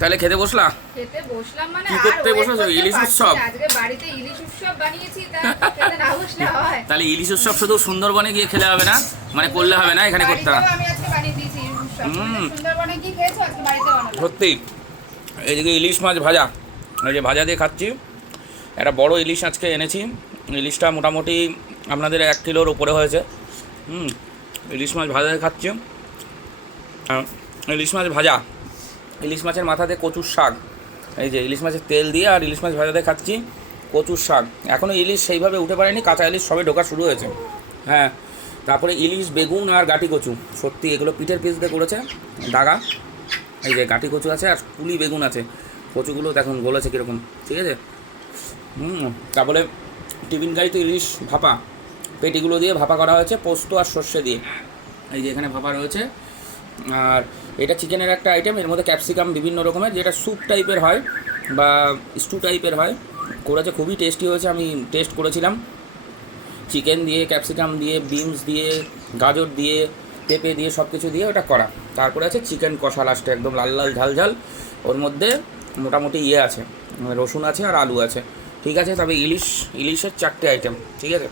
তাহলে খেতে বসলা? খেতে বসলাম মানে কি আর করতে ওয়েট বসেছো? করতে ইলিশ পারছি উৎসব? না। আজকে বাড়িতে ইলিশ উৎসব বানিয়েছি, তা খেতে না বসলে হয়? তাহলে ইলিশ উৎসব শুধু সুন্দরবনে গিয়ে খেলে হবে না, মানে করলে হবে না, এখানে করতে হবে। বাড়িতেও আমি আজকে বানিয়ে দিয়েছি ইলিশ উৎসব। সুন্দরবনে কি খেয়েছো? আজকে বাড়িতে বানাবো। সত্যি এইদিকে ইলিশ মাছ ভাজা, এই যে ভাজা দিয়ে খাচ্ছি। একটা বড় ইলিশ আজকে এনেছি। ইলিশটা মোটামুটি আপনাদের 1 কিলোর উপরে হয়েছে। ইলিশ মাছ ভাজা দিয়ে খাচ্ছি। ইলিশ মাছ ভাজা, ইলিশ মাছের মাথাতে কচুর শাক, এই যে ইলিশ মাছের তেল দিয়ে আর ইলিশ মাছ ভাজা দিয়ে খাচ্ছি। কচুর শাক, এখনও ইলিশ সেইভাবে উঠে পারেনি, কাঁচা ইলিশ সবে ঢোকা শুরু হয়েছে। হ্যাঁ, তারপরে ইলিশ, বেগুন আর গাঁটি কচু। সত্যি এগুলো পিঠের পিস দিয়ে করেছে দাগা। এই যে গাঁটি কচু আছে আর পুলি বেগুন আছে। কচুগুলো দেখুন গলেছে কীরকম, ঠিক আছে। তারপরে টিফিন গাড়িতে ইলিশ ভাপা, পেটিগুলো দিয়ে ভাপা করা হয়েছে পোস্ত আর সর্ষে দিয়ে। এই যে এখানে ভাপা রয়েছে। আর এটা চিকেনের একটা আইটেম, এর মধ্যে ক্যাপসিকাম বিভিন্ন রকমের, যেটা স্যুপ টাইপের হয় বা স্টু টাইপের হয়, করেছে। খুবই টেস্টি হয়েছে, আমি টেস্ট করেছিলাম। চিকেন দিয়ে, ক্যাপসিকাম দিয়ে, বিনস দিয়ে, গাজর দিয়ে, পেঁপে দিয়ে, সব কিছু দিয়ে ওটা করা। তারপরে আছে চিকেন কষা লাস্টে, একদম লাল লাল ঝাল ঝাল। ওর মধ্যে মোটামুটি আছে, রসুন আছে আর আলু আছে। ঠিক আছে, তবে ইলিশের 4টে আইটেম, ঠিক আছে।